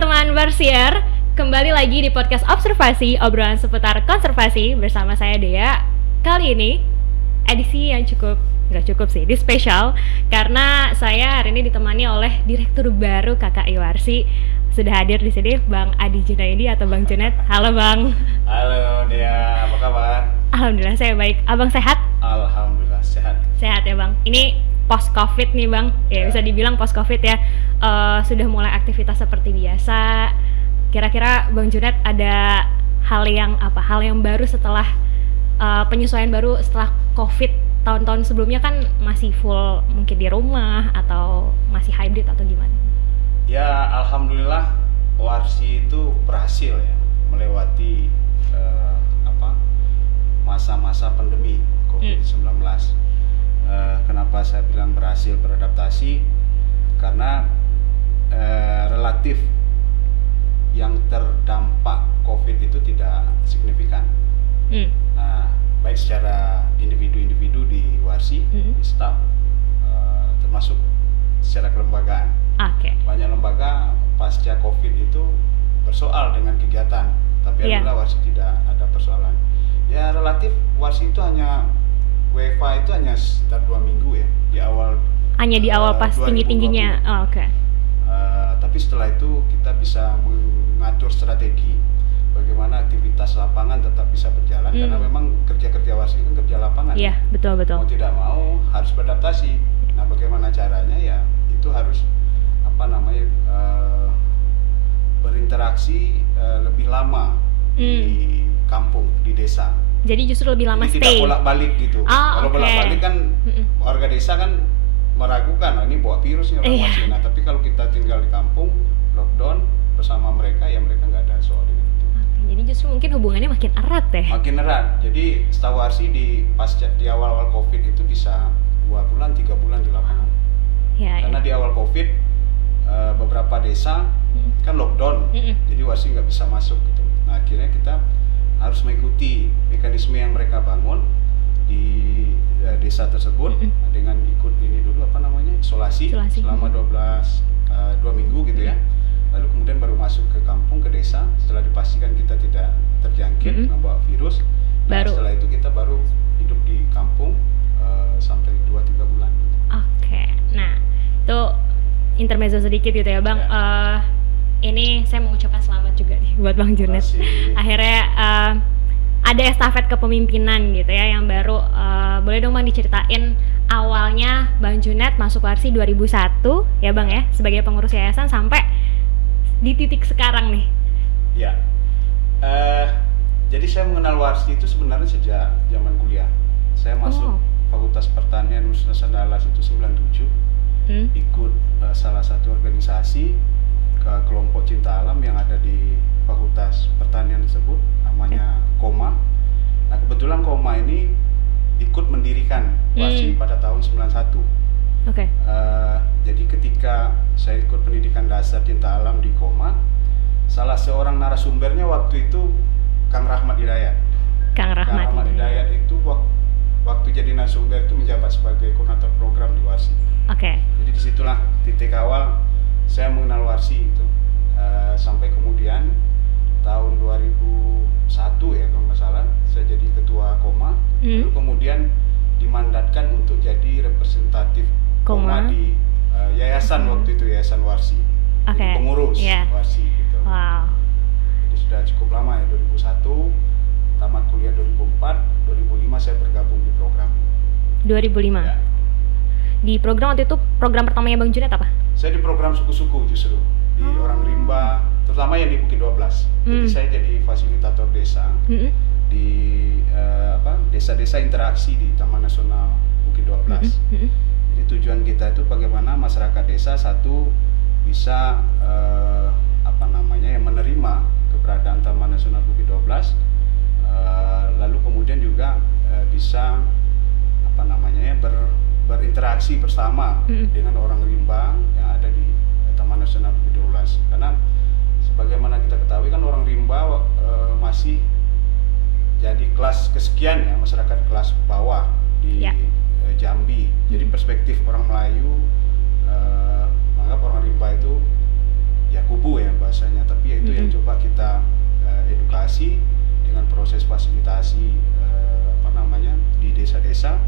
teman-teman Barsier, kembali lagi di podcast Observasi, obrolan seputar konservasi bersama saya Dea. Kali ini edisi yang nggak cukup sih, di spesial karena saya hari ini ditemani oleh Direktur baru KKI Warsi. Sudah hadir di sini Bang Adi Junaidi atau Bang Junet. Halo Bang. Halo Dea, apa kabar? Alhamdulillah saya baik. Abang sehat? Alhamdulillah sehat. Sehat ya Bang. Ini post Covid nih Bang. Ya bisa dibilang post Covid ya. Sudah mulai aktivitas seperti biasa. Kira-kira Bang Junet ada hal yang baru setelah penyesuaian baru setelah Covid? Tahun-tahun sebelumnya kan masih full mungkin di rumah atau masih hybrid atau gimana? Ya alhamdulillah Warsi itu berhasil ya melewati masa-masa pandemi COVID-19. Kenapa saya bilang berhasil beradaptasi? Karena relatif yang terdampak COVID itu tidak signifikan. Nah, baik secara individu-individu di Warsi, di staf, termasuk secara kelembagaan. Banyak lembaga pasca COVID itu bersoal dengan kegiatan, tapi alhamdulillah Warsi tidak ada persoalan. Ya relatif Warsi itu hanya WFA itu hanya sekitar 2 minggu ya di awal. Hanya di awal pas tinggi-tingginya. Tapi setelah itu kita bisa mengatur strategi bagaimana aktivitas lapangan tetap bisa berjalan karena memang kerja-kerja Warsi kan kerja lapangan. Iya, betul. Mau tidak mau harus beradaptasi. Nah, bagaimana caranya ya itu harus berinteraksi lebih lama di kampung, di desa. Jadi justru lebih lama stay. Tidak bolak-balik gitu. Kalau bolak-balik kan warga desa kan meragukan, ini bawa virus nih orang Warsi. Nah, tapi kalau kita tinggal di kampung, lockdown bersama mereka, ya mereka nggak ada soal itu. Jadi justru mungkin hubungannya makin erat ya? Makin erat. Jadi setahu Warsi di awal-awal COVID itu bisa 2 bulan, 3 bulan di lapangan. Karena di awal COVID beberapa desa kan lockdown, jadi Warsi nggak bisa masuk gitu. Nah, akhirnya kita harus mengikuti mekanisme yang mereka bangun di desa tersebut dengan ikut ini dulu isolasi selama 2 minggu gitu ya. Lalu kemudian baru masuk ke kampung, ke desa setelah dipastikan kita tidak terjangkit membawa virus. Nah, setelah itu kita baru hidup di kampung sampai 2-3 bulan. Nah itu intermezzo sedikit gitu ya Bang. Ini saya mau ucapkan selamat juga nih buat Bang Junet. Akhirnya ada estafet kepemimpinan gitu ya yang baru. Boleh dong Bang diceritain awalnya Bang Junet masuk Warsi 2001 ya Bang ya sebagai pengurus yayasan sampai di titik sekarang nih. Ya, jadi saya mengenal Warsi itu sebenarnya sejak zaman kuliah. Saya masuk Fakultas Pertanian Universitas Andalas itu 97, ikut salah satu organisasi ke kelompok cinta alam yang ada di Fakultas Pertanian tersebut, namanya KOMA. Nah, kebetulan KOMA ini ikut mendirikan Warsi pada tahun 91. Jadi ketika saya ikut pendidikan dasar cinta alam di KOMA, salah seorang narasumbernya waktu itu Kang Rahmat Hidayat. Kang Rahmat Hidayat itu waktu jadi narasumber itu menjabat sebagai koordinator program di Warsi. Jadi disitulah titik awal saya mengenal Warsi itu. Sampai kemudian tahun 2001 ya kalau nggak salah saya jadi ketua KOMA. Lalu kemudian dimandatkan untuk jadi representatif KOMA di yayasan waktu itu, yayasan Warsi. Jadi pengurus Warsi gitu. Jadi sudah cukup lama ya, 2001 tamat kuliah 2004, 2005 saya bergabung di program. 2005. Ya. Di program waktu itu program pertamanya Bang Junet apa? Saya di program suku-suku justru di orang rimba, terutama yang di Bukit 12. Jadi saya jadi fasilitator desa di desa-desa interaksi di Taman Nasional Bukit 12. Jadi tujuan kita itu bagaimana masyarakat desa satu bisa menerima keberadaan Taman Nasional Bukit 12, lalu kemudian juga bisa berinteraksi bersama dengan orang rimba yang ada di Taman Nasional Bukit 12. Karena sebagaimana kita ketahui kan orang rimba masih jadi kelas kesekian ya, masyarakat kelas bawah di Jambi. Jadi perspektif orang Melayu menganggap orang rimba itu ya kubu ya bahasanya, tapi itu yang coba kita edukasi dengan proses fasilitasi di desa-desa,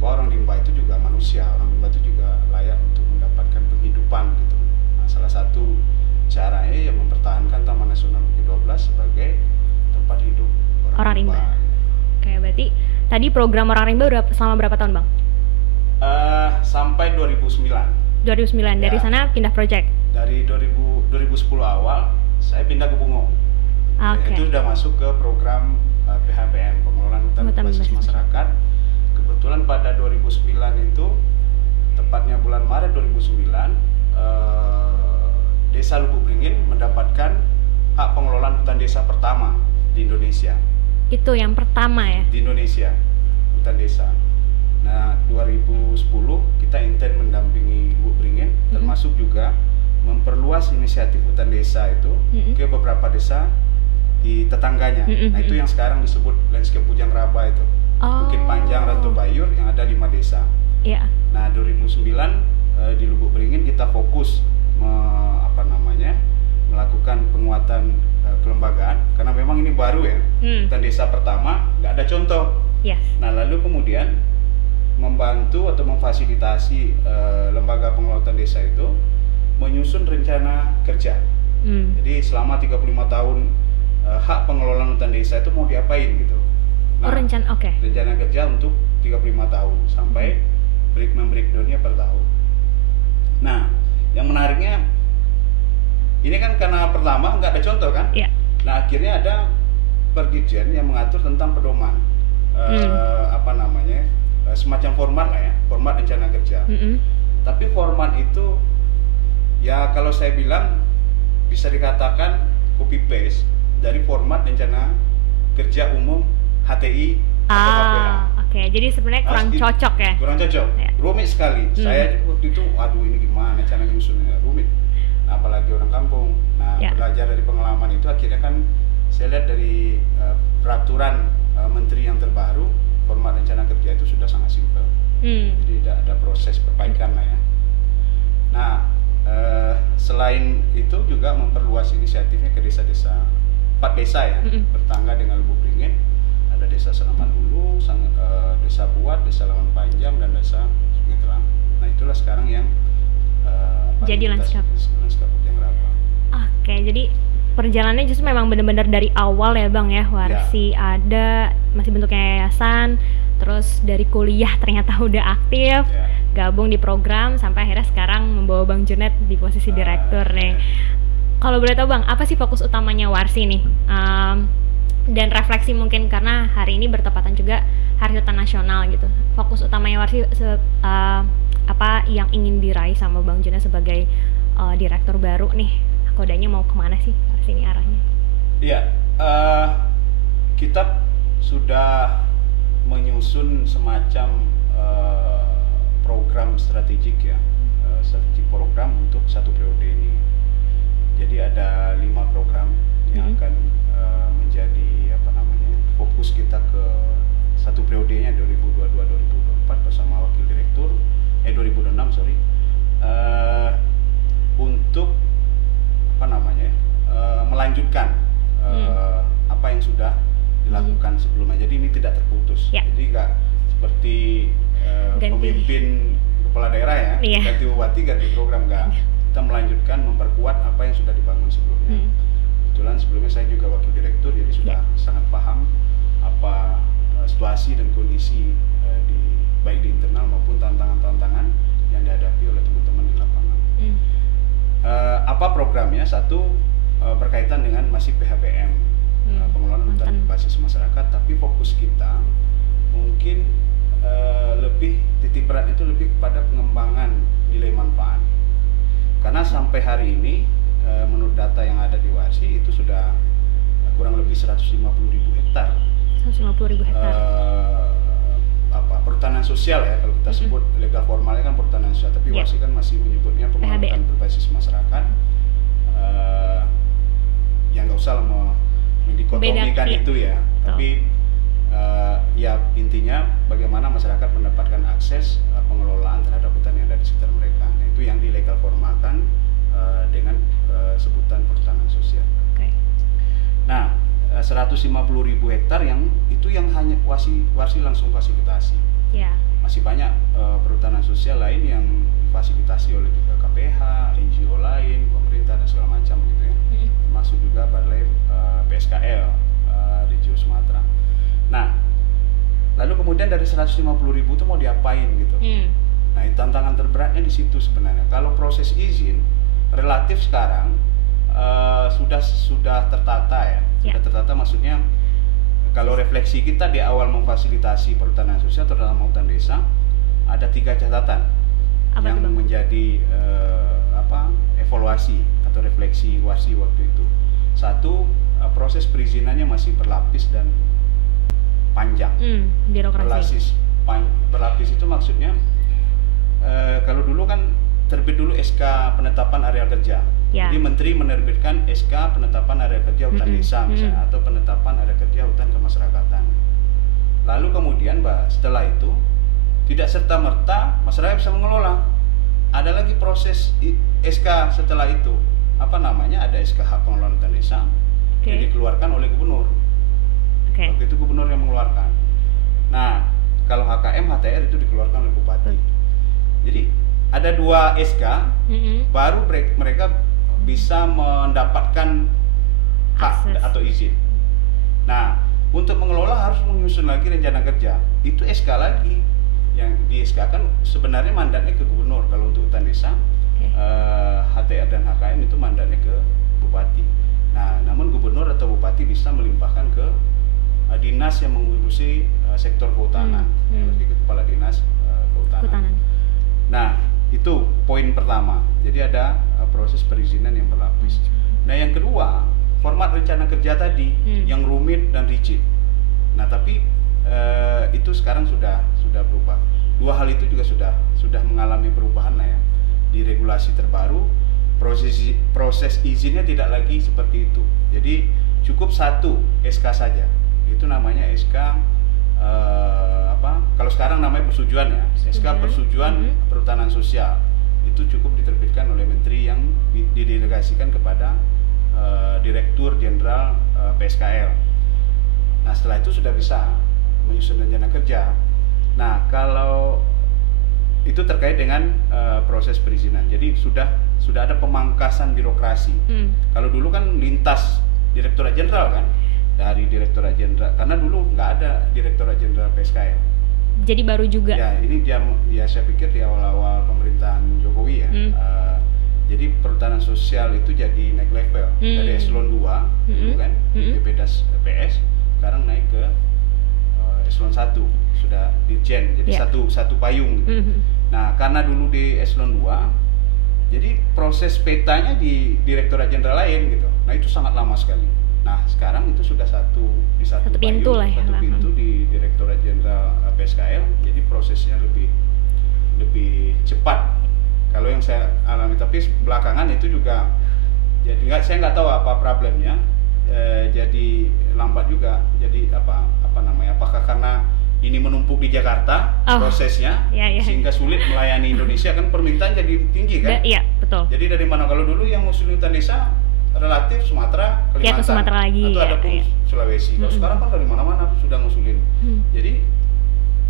bahwa orang rimba itu juga manusia, orang rimba itu juga layak untuk mendapatkan penghidupan gitu. Nah, salah satu caranya ya mempertahankan Taman Nasional Bukit 12 sebagai tempat hidup orang rimba. Oke, berarti tadi program orang rimba udah selama berapa tahun, Bang? Sampai 2009. 2009, dari sana pindah project? Dari 2010 awal, saya pindah ke Bungo. Itu udah masuk ke program PHBM, pengelolaan hutan berbasis masyarakat. Kebetulan pada 2009 itu, tepatnya bulan Maret 2009, Desa Lubuk Beringin mendapatkan hak pengelolaan hutan desa pertama di Indonesia. Itu yang pertama ya? Di Indonesia, hutan desa. Nah, 2010 kita intent mendampingi Lubuk Beringin, termasuk juga memperluas inisiatif hutan desa itu ke beberapa desa di tetangganya. Nah, itu yang sekarang disebut landscape Bujang Raba itu. Bukit Panjang, Ratu Bayur yang ada 5 desa. Nah, 2009 di Lubuk Beringin kita fokus melakukan penguatan kelembagaan, karena memang ini baru ya, hutan desa pertama, nggak ada contoh. Nah, lalu kemudian membantu atau memfasilitasi lembaga pengelola hutan desa itu menyusun rencana kerja. Jadi selama 35 tahun hak pengelolaan hutan desa itu mau diapain gitu. Nah, rencana kerja untuk 35 tahun sampai breakdown-nya per tahun. Nah, yang menariknya ini kan karena pertama nggak ada contoh kan. Nah, akhirnya ada Perdirjen yang mengatur tentang pedoman semacam format lah ya, format rencana kerja. Tapi format itu ya kalau saya bilang bisa dikatakan copy paste dari format rencana kerja umum HTI atau KPA. Jadi sebenarnya kurang cocok ya? Kurang cocok, rumit sekali. Saya waktu itu, aduh ini gimana cara nyusunnya, rumit. Nah, apalagi orang kampung. Nah, belajar dari pengalaman itu akhirnya kan saya lihat dari peraturan menteri yang terbaru, format rencana kerja itu sudah sangat simpel. Jadi tidak ada proses perbaikan lah ya. Nah, selain itu juga memperluas inisiatifnya ke desa-desa, 4 desa ya, bertangga dengan Lubuk Beringin. Ada desa Senaman Hulu, desa Buat, desa Lawan Panjang, dan desa Sungai Terang. Nah, itulah sekarang yang jadi lanskap Bujang Raba. Jadi perjalanannya justru memang benar-benar dari awal ya Bang ya, Warsi ada masih bentuknya yayasan, terus dari kuliah ternyata udah aktif, gabung di program sampai akhirnya sekarang membawa Bang Junet di posisi direktur nih. Kalau boleh tahu Bang, apa sih fokus utamanya Warsi nih? Dan refleksi mungkin karena hari ini bertepatan juga Hari Hutan Nasional gitu. Fokus utamanya Warsi apa yang ingin diraih sama Bang Junet sebagai direktur baru nih? Kodanya mau kemana sih Warsi ini arahnya? Iya, kita sudah menyusun semacam program strategik ya, strategi program untuk satu periode ini. Jadi ada 5 program yang akan menjadi fokus kita ke satu periodenya 2022-2024 bersama wakil direktur 2026 untuk melanjutkan apa yang sudah dilakukan sebelumnya. Jadi ini tidak terputus. Jadi nggak seperti pemimpin kepala daerah ya, ganti bupati ganti program, nggak. Kita melanjutkan, memperkuat apa yang sudah dibangun sebelumnya. Kebetulan sebelumnya saya juga wakil direktur, jadi sudah sangat paham apa situasi dan kondisi baik di internal maupun tantangan-tantangan yang dihadapi oleh teman-teman di lapangan. Apa programnya? Satu, berkaitan dengan masih PHBM, pengelolaan hutan berbasis masyarakat, tapi fokus kita mungkin lebih titik berat itu lebih kepada pengembangan nilai manfaat. Karena sampai hari ini menurut data yang ada di Warsi itu sudah kurang lebih 150.000 hektar. 150.000 hektar. Perhutanan sosial ya, kalau kita sebut legal formalnya kan perhutanan sosial, tapi Warsi kan masih menyebutnya pengelolaan berbasis masyarakat. Yang nggak usah mendikotomikan itu ya, tapi ya intinya bagaimana masyarakat mendapatkan akses pengelolaan terhadap hutan yang ada di sekitar mereka. Nah, itu yang dilegal formalkan dengan 150.000 hektar yang itu yang hanya Warsi langsung fasilitasi. Masih banyak perhutanan sosial lain yang difasilitasi oleh juga KPH, NGO lain, pemerintah dan segala macam gitu ya. Termasuk juga balai PSKL Regio Sumatera. Nah, lalu kemudian dari 150.000 itu mau diapain gitu. Nah, tantangan terberatnya di situ sebenarnya. Kalau proses izin relatif sekarang sudah tertata ya. Sudah tertata maksudnya kalau refleksi kita di awal memfasilitasi perhutanan sosial terutama hutan desa, ada 3 catatan yang menjadi evaluasi atau refleksi Warsi waktu itu. Satu, proses perizinannya masih berlapis dan panjang. Birokrasi. Berlapis itu maksudnya kalau dulu kan terbit dulu SK penetapan area kerja. Jadi menteri menerbitkan SK penetapan area kerja hutan desa misalnya, atau penetapan area kerja hutan kemasyarakatan. Lalu kemudian setelah itu tidak serta-merta masyarakat bisa mengelola. Ada lagi proses SK setelah itu. Ada SK hak pengelolaan hutan desa yang dikeluarkan oleh gubernur. Waktu itu gubernur yang mengeluarkan. Nah, kalau HKM, HTR itu dikeluarkan oleh bupati. Jadi ada 2 SK, baru mereka bisa mendapatkan hak atau izin. Nah, untuk mengelola harus menyusun lagi rencana kerja. Itu SK lagi yang di SK kan sebenarnya mandatnya ke gubernur. Kalau untuk hutan desa, HTR dan HKM itu mandatnya ke bupati. Nah, namun gubernur atau bupati bisa melimpahkan ke dinas yang mengurusi sektor kehutanan, berarti ke kepala dinas kehutanan. Nah, itu poin pertama. Jadi ada proses perizinan yang berlapis. Nah, yang kedua, format rencana kerja tadi yang rumit dan rigid. Nah, tapi itu sekarang sudah berubah. 2 hal itu juga sudah mengalami perubahan lah ya. Di regulasi terbaru, proses izinnya tidak lagi seperti itu. Jadi cukup 1 SK saja. Itu namanya SK kalau sekarang namanya persetujuan ya. SK persetujuan perhutanan sosial. Itu cukup diterbitkan oleh menteri yang didelegasikan kepada Direktur Jenderal PSKL. Nah, setelah itu sudah bisa menyusun rencana kerja. Nah, kalau itu terkait dengan proses perizinan. Jadi sudah ada pemangkasan birokrasi. Kalau dulu kan lintas Direktorat Jenderal kan, dari Direktorat Jenderal, karena dulu nggak ada Direktorat Jenderal PSKL. Jadi baru juga. Ya, ini saya pikir di awal-awal pemerintahan Jokowi ya. Jadi perhutanan sosial itu jadi naik level dari eselon 2 dulu kan, BPDAS PS, sekarang naik ke eselon 1, sudah dirjen, jadi satu payung gitu. Nah, karena dulu di eselon 2, jadi proses petanya di Direktorat Jenderal lain gitu. Nah, itu sangat lama sekali. Nah, sekarang itu sudah satu pintu payung, lah ya. Satu pintu di Direktorat Jenderal PSKL, jadi prosesnya lebih cepat. Kalau yang saya alami, tapi belakangan itu juga jadi saya nggak tahu apa problemnya, jadi lambat juga. Jadi apakah karena ini menumpuk di Jakarta prosesnya, sehingga sulit melayani Indonesia, kan permintaan jadi tinggi kan? Iya, betul. Jadi dari mana, kalau dulu yang ngusulin hutan desa relatif Sumatera, Kalimantan, Sumatera lagi, atau ada pun Sulawesi. Kalau sekarang kan dari mana-mana sudah ngusulin. Jadi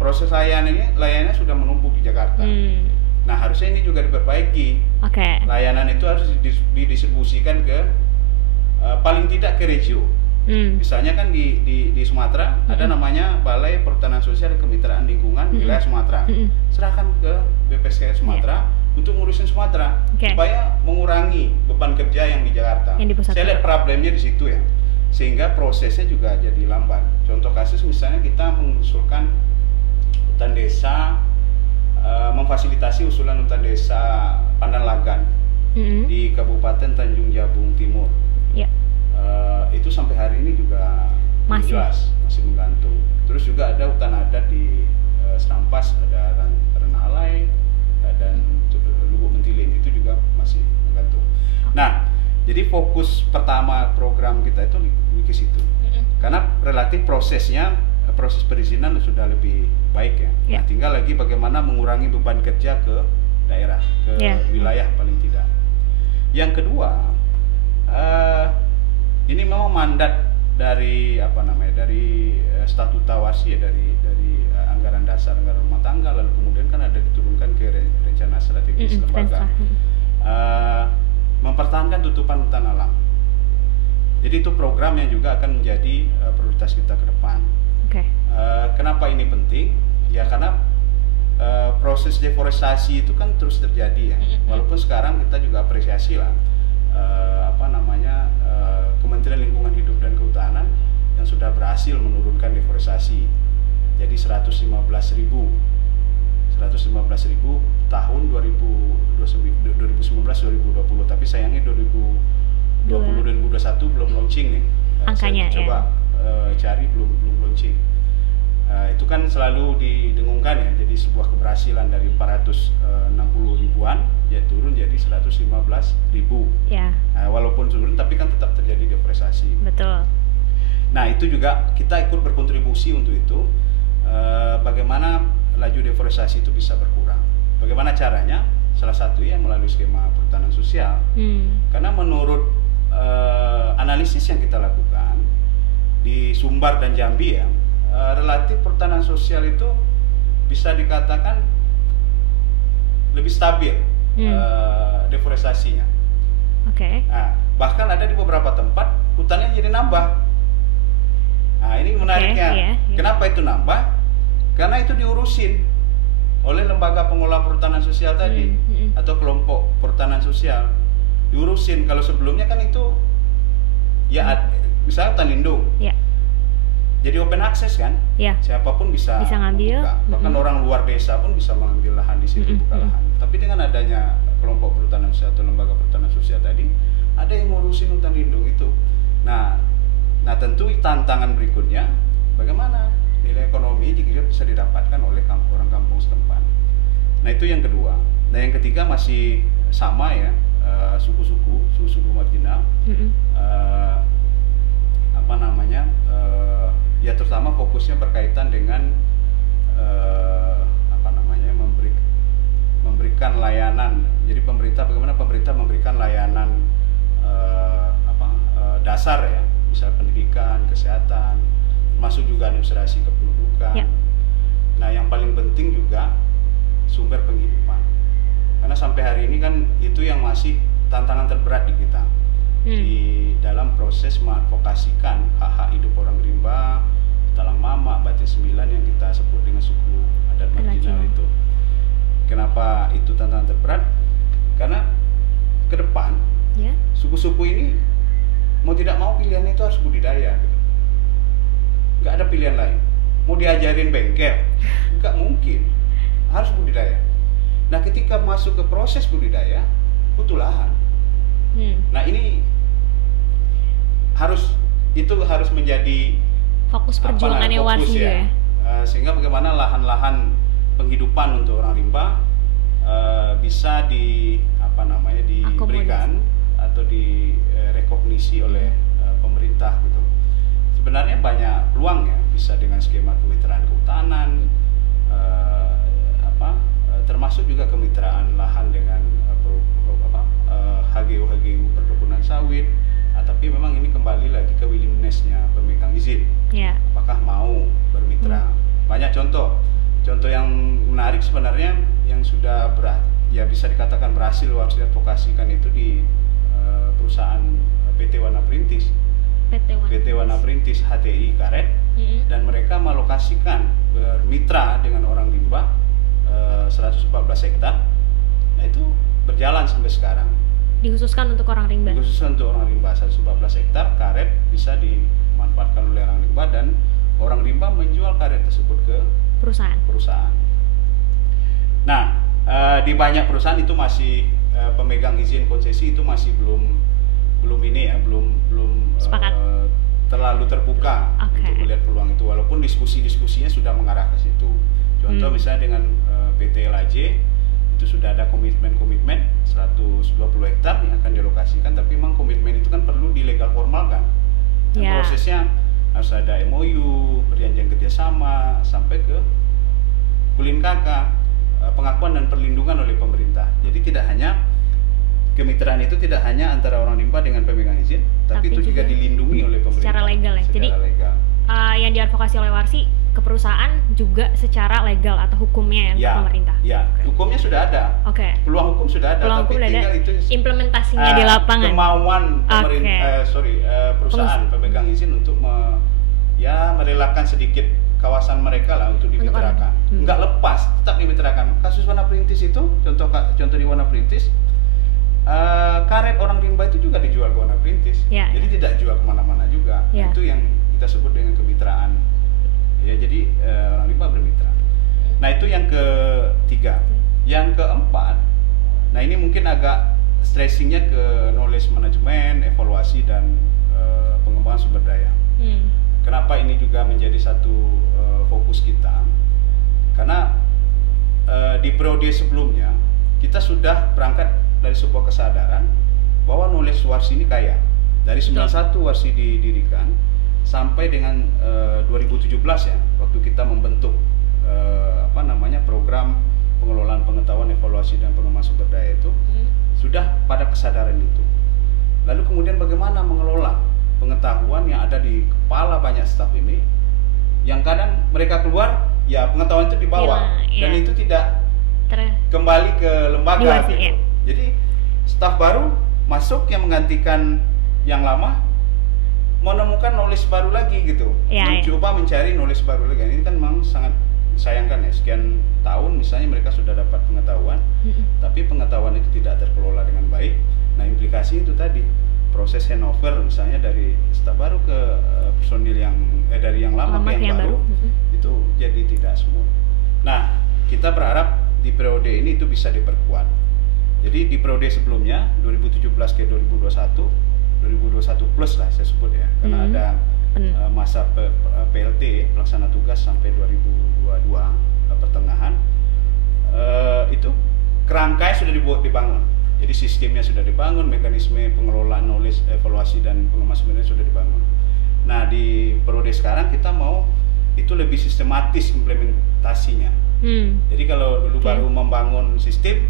proses layanannya sudah menumpuk di Jakarta. Nah, harusnya ini juga diperbaiki. Layanan itu harus didistribusikan ke paling tidak ke regio. Misalnya kan di Sumatera ada namanya Balai Perhutanan Sosial dan Kemitraan Lingkungan Wilayah Sumatera. Serahkan ke BPSKL Sumatera untuk ngurusin Sumatera supaya mengurangi beban kerja yang di Jakarta. Saya lihat problemnya di situ ya, sehingga prosesnya juga jadi lambat. Contoh kasus misalnya kita mengusulkan hutan desa, memfasilitasi usulan hutan desa Pandalagan di Kabupaten Tanjung Jabung Timur. Itu sampai hari ini juga masih menggantung. Terus juga ada hutan adat di Serampas, ada Renalai dan Lubuk Mentilin, itu juga masih menggantung. Nah, jadi fokus pertama program kita itu ke situ. Karena relatif proses perizinan sudah lebih baik ya. Nah, tinggal lagi bagaimana mengurangi beban kerja ke daerah, ke wilayah paling tidak. Yang kedua, ini memang mandat dari statuta WASI ya, dari anggaran dasar, anggaran rumah tangga, lalu kemudian kan ada diturunkan ke rencana strategis lembaga. Mempertahankan tutupan hutan alam. Jadi itu program yang juga akan menjadi prioritas kita ke depan. Kenapa ini penting? Ya karena proses deforestasi itu kan terus terjadi ya. Walaupun sekarang kita juga apresiasi lah Kementerian Lingkungan Hidup dan Kehutanan yang sudah berhasil menurunkan deforestasi. Jadi 115.000 tahun 2019-2020, tapi sayangnya 2020-2021 belum launching nih. Angkanya coba cari belum launching. Itu kan selalu didengungkan ya, jadi sebuah keberhasilan dari 460 ribuan ya turun jadi 115.000 ya. Walaupun turun tapi kan tetap terjadi deforestasi. Betul. Nah itu juga kita ikut berkontribusi untuk itu, bagaimana laju deforestasi itu bisa berkurang. Bagaimana caranya? Salah satunya melalui skema perhutanan sosial. Karena menurut analisis yang kita lakukan di Sumbar dan Jambi ya, relatif perhutanan sosial itu bisa dikatakan lebih stabil deforestasinya. Nah, bahkan ada di beberapa tempat hutannya jadi nambah. Nah ini menariknya. Kenapa itu nambah? Karena itu diurusin oleh lembaga pengelola perhutanan sosial tadi atau kelompok perhutanan sosial. Diurusin. Kalau sebelumnya kan itu ya misalnya hutan lindung. Jadi open access kan, siapapun bisa ngambil. Bahkan orang luar desa pun bisa mengambil lahan di situ, buka lahan. Tapi dengan adanya kelompok perhutanan sosial atau lembaga perhutanan sosial tadi, ada yang ngurusin hutan lindung itu. Nah tentu tantangan berikutnya, bagaimana nilai ekonomi juga bisa didapatkan oleh orang kampung setempat. Nah itu yang kedua. Nah yang ketiga masih sama ya, suku-suku marginal. Ya terutama fokusnya berkaitan dengan memberikan layanan. Jadi bagaimana pemerintah memberikan layanan dasar ya, misal pendidikan, kesehatan, termasuk juga administrasi kependudukan. Nah yang paling penting juga sumber penghidupan. Karena sampai hari ini kan itu yang masih tantangan terberat di kita. Di dalam proses mengadvokasikan hak-hak hidup orang rimba, Talang Mama, Batik 9 yang kita sebut dengan suku adat marginal itu. Kenapa itu tantangan terberat? Karena ke depan suku-suku ini mau tidak mau pilihan itu harus budidaya gitu. Nggak ada pilihan lain. Mau diajarin bengkel, nggak mungkin, harus budidaya. Nah ketika masuk ke proses budidaya, butuh lahan. Nah ini harus menjadi fokus perjuangannya WASI ya. Sehingga bagaimana lahan-lahan penghidupan untuk orang rimba bisa diberikan atau direkognisi oleh pemerintah gitu. Sebenarnya banyak peluang ya, bisa dengan skema kemitraan kehutanan, termasuk juga kemitraan lahan dengan HGU perkebunan sawit. Tapi memang ini kembali lagi ke willingness-nya pemegang izin. Apakah mau bermitra? Banyak contoh yang menarik sebenarnya yang sudah bisa dikatakan berhasil WASI advokasikan itu di perusahaan PT Warna Perintis. PT Warna Perintis HTI Karet, dan mereka melokasikan bermitra dengan orang rimba 114 hektar. Nah itu berjalan sampai sekarang. Dikhususkan untuk orang rimba. 114 hektar karet bisa dimanfaatkan oleh orang rimba, dan orang rimba menjual karet tersebut ke perusahaan. Nah, di banyak perusahaan itu masih pemegang izin konsesi itu masih belum terlalu terbuka untuk melihat peluang itu, walaupun diskusinya sudah mengarah ke situ. Contoh misalnya dengan PT LAJ itu sudah ada komitmen 120 hektar yang akan dilokasikan, tapi memang komitmen itu kan perlu dilegal formalkan. Prosesnya harus ada MOU, perjanjian kerjasama, sampai ke kulin KK, pengakuan dan perlindungan oleh pemerintah. Jadi tidak hanya kemitraan itu tidak hanya antara orang rimba dengan pemegang izin, tapi itu juga dilindungi oleh pemerintah secara legal ya. Jadi legal. Yang diadvokasi oleh Warsi ke perusahaan juga secara legal atau hukumnya yang ke pemerintah. Ya, hukumnya sudah ada. Peluang hukum sudah ada. Peluang hukum tinggal ada. Itu implementasinya di lapangan. Kemauan perusahaan pemegang izin untuk merelakan sedikit kawasan mereka lah untuk dimitrakan. Enggak lepas, tetap dimitrakan. Kasus Warna Perintis itu, contoh di Warna Perintis, karet orang rimba itu juga dijual ke Warna Perintis. Jadi tidak jual kemana-mana juga. Itu yang kita sebut dengan kemitraan. Ya, jadi orang rimba bermitra. Nah, itu yang ketiga. Yang keempat, nah ini mungkin agak stressingnya ke knowledge management, evaluasi dan pengembangan sumber daya. Kenapa ini juga menjadi satu fokus kita? Karena di periode sebelumnya kita sudah berangkat dari sebuah kesadaran bahwa knowledge Warsi ini kaya. Dari 91 Warsi didirikan sampai dengan 2017 ya, waktu kita membentuk program pengelolaan pengetahuan, evaluasi dan pengembangan sumber daya itu sudah pada kesadaran itu. Lalu kemudian bagaimana mengelola pengetahuan yang ada di kepala banyak staf ini, yang kadang mereka keluar ya pengetahuan itu dibawa dan itu tidak kembali ke lembaga gitu. Jadi staf baru masuk yang menggantikan yang lama, menemukan knowledge baru lagi gitu, mencoba mencari knowledge baru lagi. Ini kan memang sangat disayangkan ya, sekian tahun misalnya mereka sudah dapat pengetahuan, tapi pengetahuan itu tidak terkelola dengan baik. Nah, implikasi itu tadi proses handover misalnya dari staf baru ke personil yang dari yang lama ke yang baru, itu jadi tidak semua. Nah, kita berharap di periode ini itu bisa diperkuat. Jadi di periode sebelumnya 2017 ke 2021 plus lah saya sebut ya, karena ada masa PLT pelaksana tugas sampai 2022 pertengahan, itu kerangkanya sudah dibangun. Jadi sistemnya sudah dibangun, mekanisme pengelolaan knowledge, evaluasi dan pengembangan sumber daya sudah dibangun. Nah, di periode sekarang kita mau itu lebih sistematis implementasinya. Jadi kalau dulu baru membangun sistem,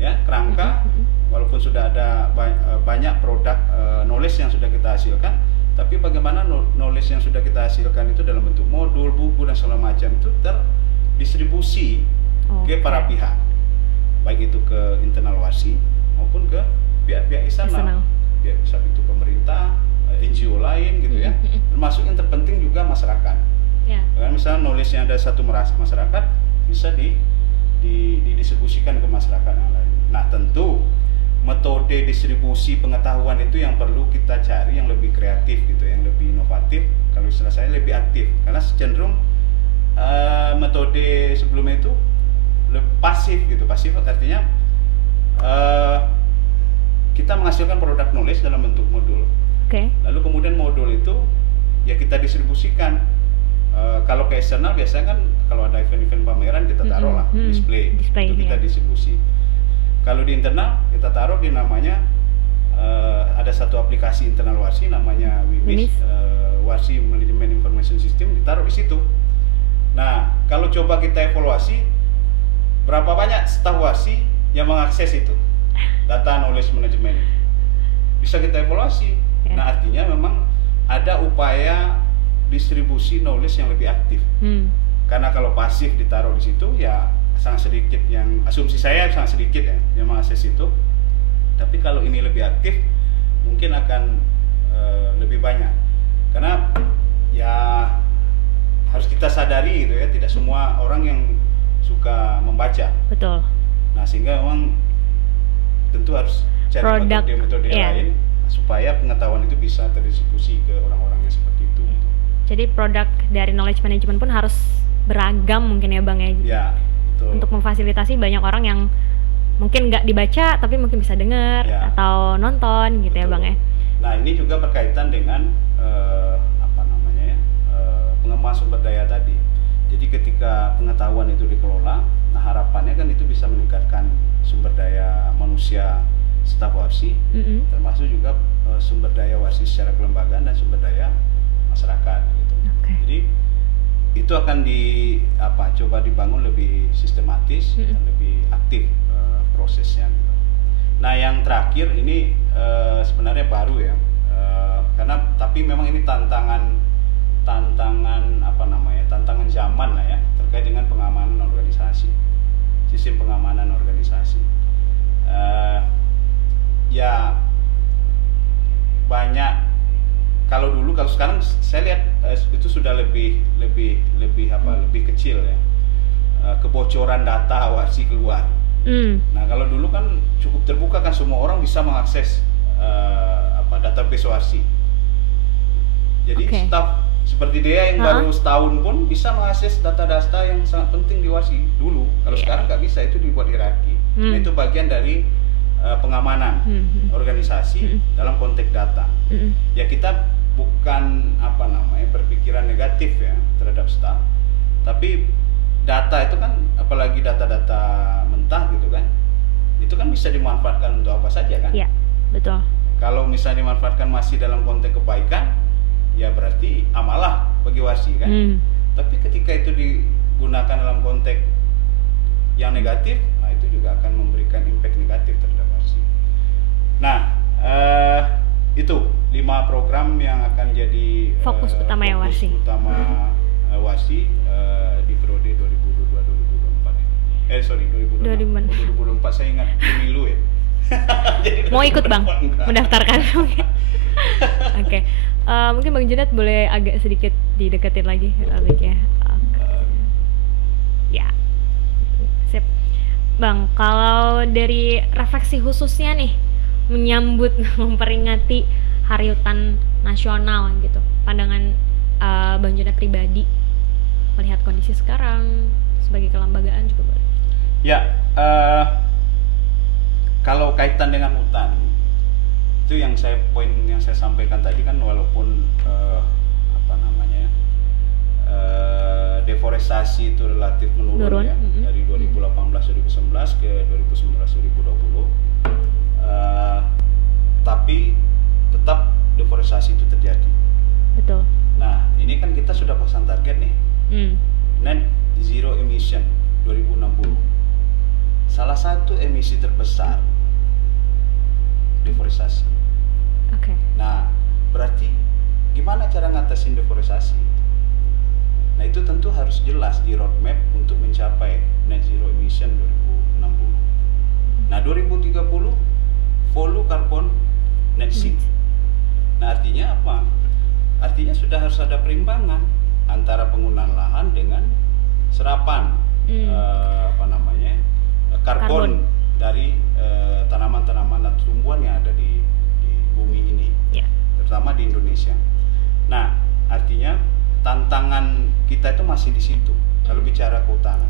ya kerangka, walaupun sudah ada banyak produk knowledge yang sudah kita hasilkan, tapi bagaimana knowledge yang sudah kita hasilkan itu dalam bentuk modul, buku dan segala macam itu terdistribusi ke para pihak, baik itu ke internal Warsi maupun ke pihak-pihak eksternal, ya bisa itu pemerintah, NGO lain gitu ya, termasuk yang terpenting juga masyarakat. Misalnya knowledge yang ada satu masyarakat bisa didistribusikan ke masyarakat yang lain. Nah, tentu metode distribusi pengetahuan itu yang perlu kita cari yang lebih kreatif gitu, yang lebih inovatif. Kalau istilah saya lebih aktif, karena cenderung metode sebelumnya itu lebih pasif gitu. Pasif artinya kita menghasilkan produk knowledge dalam bentuk modul. Lalu kemudian modul itu ya kita distribusikan. Kalau ke eksternal biasanya kan kalau ada event-event pameran kita taruh lah display itu kita distribusi. Kalau di internal kita taruh di namanya ada satu aplikasi internal Warsi namanya WIMIS, Warsi Management Information System, ditaruh di situ. Nah, kalau coba kita evaluasi berapa banyak staf Warsi yang mengakses itu data knowledge management, bisa kita evaluasi. Nah, artinya memang ada upaya distribusi knowledge yang lebih aktif. Karena kalau pasif ditaruh di situ ya sangat sedikit yang, asumsi saya sangat sedikit ya yang mengakses itu. Tapi kalau ini lebih aktif mungkin akan lebih banyak. Karena ya harus kita sadari gitu ya, tidak semua orang yang suka membaca. Betul. Nah, sehingga memang tentu harus cari metode-metode lain supaya pengetahuan itu bisa terdistribusi ke orang-orang yang seperti itu. Jadi produk dari knowledge management pun harus beragam mungkin ya Bang ya. Ya, betul. Untuk memfasilitasi banyak orang yang mungkin nggak dibaca tapi mungkin bisa dengar atau nonton gitu. Betul. Ya Bang ya. Nah, ini juga berkaitan dengan pengembangan sumber daya tadi. Jadi ketika pengetahuan itu dikelola, nah harapannya kan itu bisa meningkatkan sumber daya manusia staf Warsi, termasuk juga sumber daya Warsi secara kelembagaan dan sumber daya masyarakat gitu. Jadi itu akan coba dibangun lebih sistematis dan lebih aktif prosesnya gitu. Nah yang terakhir ini sebenarnya baru ya, karena tapi memang ini tantangan apa namanya, tantangan zaman lah ya, terkait dengan pengamanan organisasi, sistem pengamanan organisasi. Ya banyak, kalau sekarang saya lihat itu sudah lebih kecil ya, kebocoran data warsi keluar. Nah kalau dulu kan cukup terbuka kan, semua orang bisa mengakses database warsi. Jadi staf seperti dia yang baru setahun pun bisa mengakses data-data yang sangat penting di warsi dulu. Kalau sekarang nggak bisa, itu dibuat hierarki. Nah, itu bagian dari pengamanan organisasi dalam konteks data. Ya kita bukan berpikiran negatif ya terhadap staf, tapi data itu kan, apalagi data-data mentah gitu kan, itu kan bisa dimanfaatkan untuk apa saja kan? Iya, betul. Kalau misalnya dimanfaatkan masih dalam konteks kebaikan, ya berarti amalah bagi warsi kan. Tapi ketika itu digunakan dalam konteks yang negatif, nah itu juga akan memberikan impact negatif terhadap warsi. Nah, itu 5 program yang akan jadi fokus utama ya warsi. Warsi di periode 2022-2024 ini. 2024 saya ingat pemilu ya. Mau ikut Bang? Mendaftarkan? Oke. Mungkin Bang Junet boleh agak sedikit dideketin lagi mic-nya. Ya. Sip. Bang, kalau dari refleksi khususnya nih menyambut memperingati Hari Hutan Nasional gitu, pandangan Bang Junet pribadi melihat kondisi sekarang sebagai kelembagaan juga boleh. Ya, kalau kaitan dengan hutan, itu yang saya sampaikan tadi kan, walaupun deforestasi itu relatif menurun ya, dari 2018-2019 ke 2019-2020, tapi tetap deforestasi itu terjadi. Betul. Nah, ini kan kita sudah pasang target nih, net zero emission 2060. Salah satu emisi terbesar deforestasi. Nah, berarti gimana cara ngatasin deforestasi? Nah, itu tentu harus jelas di roadmap untuk mencapai net zero emission 2060. Nah, 2030 follow carbon net sink. Nah, artinya apa? Artinya sudah harus ada perimbangan antara penggunaan lahan dengan serapan karbon dari tanaman-tanaman dan tumbuhan yang ada di bumi ini, terutama di Indonesia. Nah, artinya tantangan kita itu masih di situ. Kalau bicara kehutanan,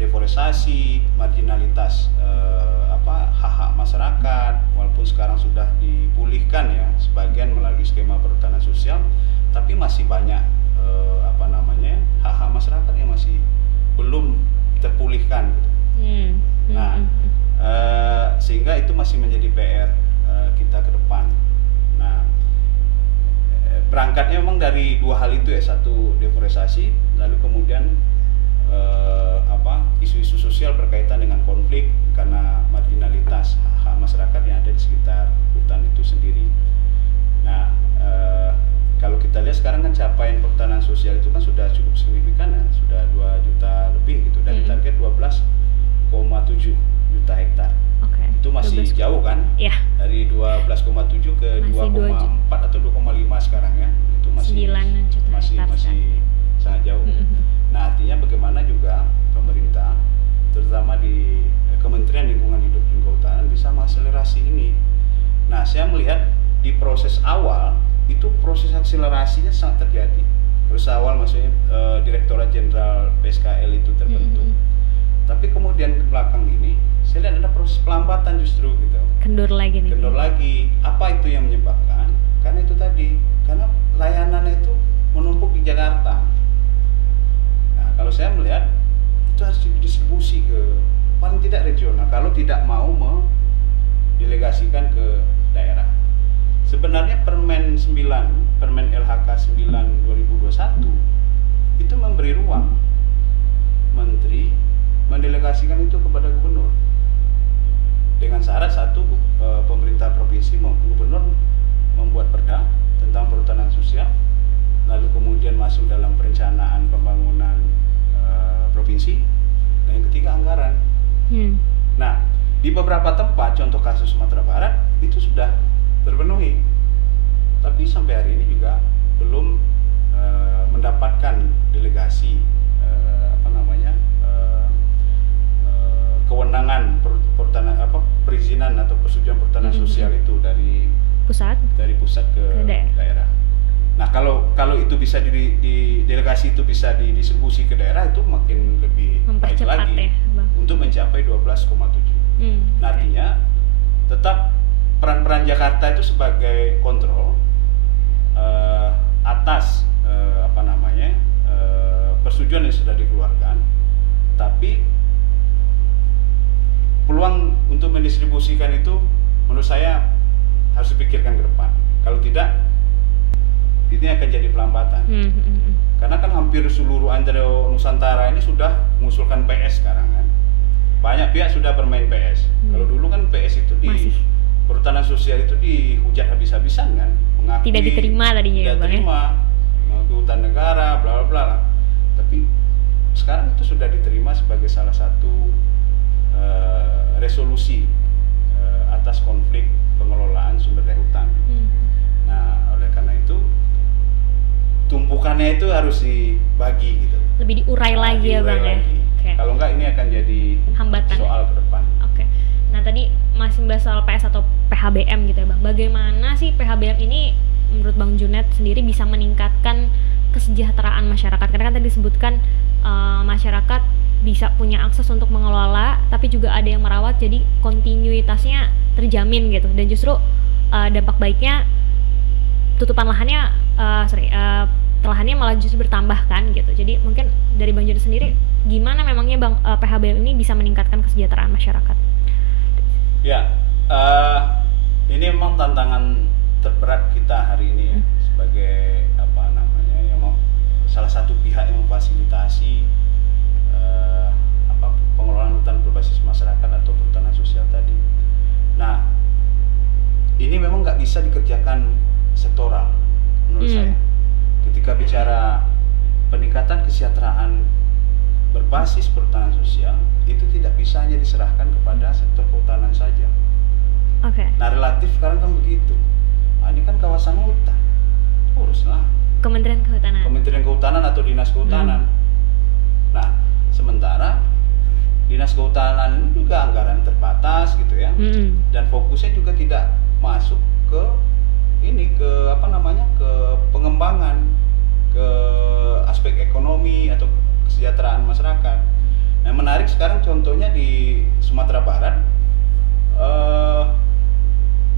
deforestasi, marginalitas, hak-hak masyarakat, walaupun sekarang sudah dipulihkan ya, sebagian melalui skema perhutanan sosial, tapi masih banyak hak-hak masyarakat yang masih belum terpulihkan gitu. Nah, sehingga itu masih menjadi PR kita ke depan. Nah, berangkatnya memang dari dua hal itu ya, satu deforestasi, lalu kemudian isu-isu sosial berkaitan dengan konflik karena marginalitas hak masyarakat yang ada di sekitar hutan itu sendiri. Nah, kalau kita lihat sekarang kan capaian perhutanan sosial itu kan sudah cukup signifikan ya, sudah 2 juta lebih gitu, dari target 12,7 juta hektar. Itu masih 12, jauh kan? Ya. Dari 12,7 ke 2,4 atau 2,5 sekarang ya. Itu masih 9 juta masih sangat jauh. Nah, artinya bagaimana juga pemerintah, terutama di Kementerian Lingkungan Hidup dan Kehutanan, bisa mengakselerasi ini. Nah, saya melihat di proses awal itu proses akselerasinya sangat terjadi. Proses awal maksudnya Direktorat Jenderal PSKL itu terbentuk. Tapi kemudian ke belakang ini saya lihat ada proses pelambatan justru gitu. Kendur lagi nih. Kendur lagi. Apa itu yang menyebabkan? Karena itu tadi, karena layanan itu menumpuk di Jakarta. Nah, kalau saya melihat itu harus didistribusi ke paling tidak regional, kalau tidak mau mendelegasikan ke daerah. Sebenarnya Permen LHK 9 2021 itu memberi ruang menteri mendelegasikan itu kepada gubernur dengan dengan syarat satu, pemerintah provinsi maupun gubernur membuat perda tentang perhutanan sosial, lalu kemudian masuk dalam perencanaan pembangunan provinsi, dan yang ketiga anggaran. Nah, di beberapa tempat, contoh kasus Sumatera Barat itu sudah terpenuhi, tapi sampai hari ini juga belum mendapatkan delegasi kewenangan perizinan atau persetujuan perhutanan sosial itu dari pusat ke daerah. Nah, kalau itu bisa di delegasi itu bisa didistribusi ke daerah, itu makin lebih baik lagi ya, untuk mencapai 12,7. Nah, artinya tetap peran Jakarta itu sebagai kontrol atas persetujuan yang sudah dikeluarkan, tapi peluang untuk mendistribusikan itu menurut saya harus dipikirkan ke depan. Kalau tidak, ini akan jadi pelambatan. Karena kan hampir seluruh antero Nusantara ini sudah mengusulkan PS sekarang kan. Banyak pihak sudah bermain PS. Kalau dulu kan PS itu di perhutanan sosial itu dihujat habis-habisan kan. Mengakui tidak diterima tadinya ya, Bang. Mengakui hutan negara, bla bla bla. Tapi sekarang itu sudah diterima sebagai salah satu resolusi atas konflik pengelolaan sumber daya hutan. Nah, oleh karena itu tumpukannya itu harus dibagi gitu. Lebih diurai lagi ya, Bang ya. Okay. Kalau enggak, ini akan jadi hambatan soal ke depan. Oke. Nah, tadi masih bahas soal PS atau PHBM gitu ya, Bang. Bagaimana sih PHBM ini menurut Bang Junet sendiri bisa meningkatkan kesejahteraan masyarakat? Karena kan tadi disebutkan masyarakat bisa punya akses untuk mengelola, tapi juga ada yang merawat, jadi kontinuitasnya terjamin gitu. Dan justru dampak baiknya tutupan lahannya lahannya malah justru bertambah kan gitu. Jadi mungkin dari Bang Junet sendiri, gimana memangnya Bang PHBM ini bisa meningkatkan kesejahteraan masyarakat? Ya, ini memang tantangan terberat kita hari ini ya, sebagai salah satu pihak yang memfasilitasi pengelolaan hutan berbasis masyarakat atau perhutanan sosial tadi. Nah, ini memang nggak bisa dikerjakan sektoral menurut saya. Ketika bicara peningkatan kesejahteraan berbasis perhutanan sosial, itu tidak bisa hanya diserahkan kepada sektor kehutanan saja. Nah, relatif sekarang kan begitu. Nah, ini kan kawasan hutan, uruslah Kementerian Kehutanan atau Dinas Kehutanan. Nah, sementara Dinas Kehutanan juga anggaran terbatas gitu ya, dan fokusnya juga tidak masuk ke ke pengembangan, ke aspek ekonomi atau kesejahteraan masyarakat. Nah, menarik sekarang contohnya di Sumatera Barat,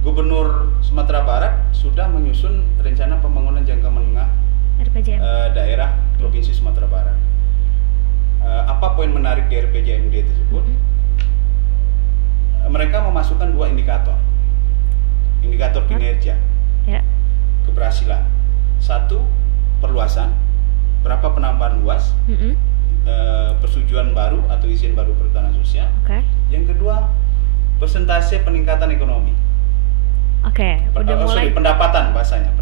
Gubernur Sumatera Barat sudah menyusun rencana pembangunan jangka menengah daerah Provinsi Sumatera Barat. Apa poin menarik di RPJMD tersebut? Mereka memasukkan dua indikator kinerja, keberhasilan. Satu, perluasan, berapa penambahan luas, persetujuan baru atau izin baru perhutanan sosial. Yang kedua, persentase peningkatan ekonomi. Udah mulai. Pendapatan bahasanya,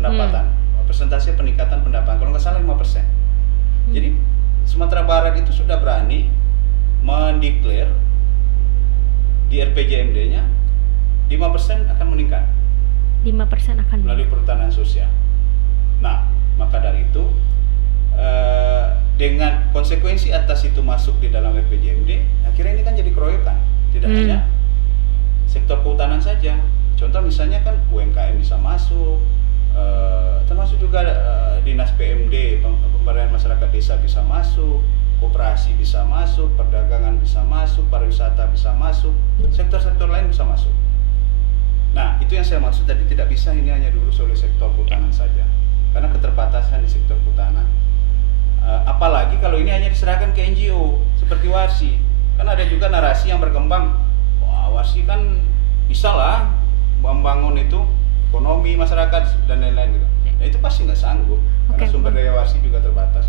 persentase peningkatan pendapatan. Kalau nggak salah 5%. Jadi Sumatera Barat itu sudah berani mendeklar di RPJMD-nya 5% akan meningkat. 5% akan melalui perhutanan sosial. Nah, maka dari itu dengan konsekuensi atas itu masuk di dalam RPJMD, akhirnya ini kan jadi keroyokan. Tidak hanya sektor kehutanan saja. Contoh misalnya kan UMKM bisa masuk, termasuk juga Dinas PMD, Pemberdayaan Masyarakat Desa bisa masuk, koperasi bisa masuk, perdagangan bisa masuk, pariwisata bisa masuk, sektor-sektor lain bisa masuk. Nah, itu yang saya maksud tadi, tidak bisa ini hanya diurus oleh sektor kehutanan saja, karena keterbatasan di sektor kehutanan. Apalagi kalau ini hanya diserahkan ke NGO seperti Warsi, kan ada juga narasi yang berkembang, wah Warsi kan bisa lah membangun itu ekonomi masyarakat dan lain-lain gitu. Nah, itu pasti nggak sanggup karena sumber daya Warsi juga terbatas.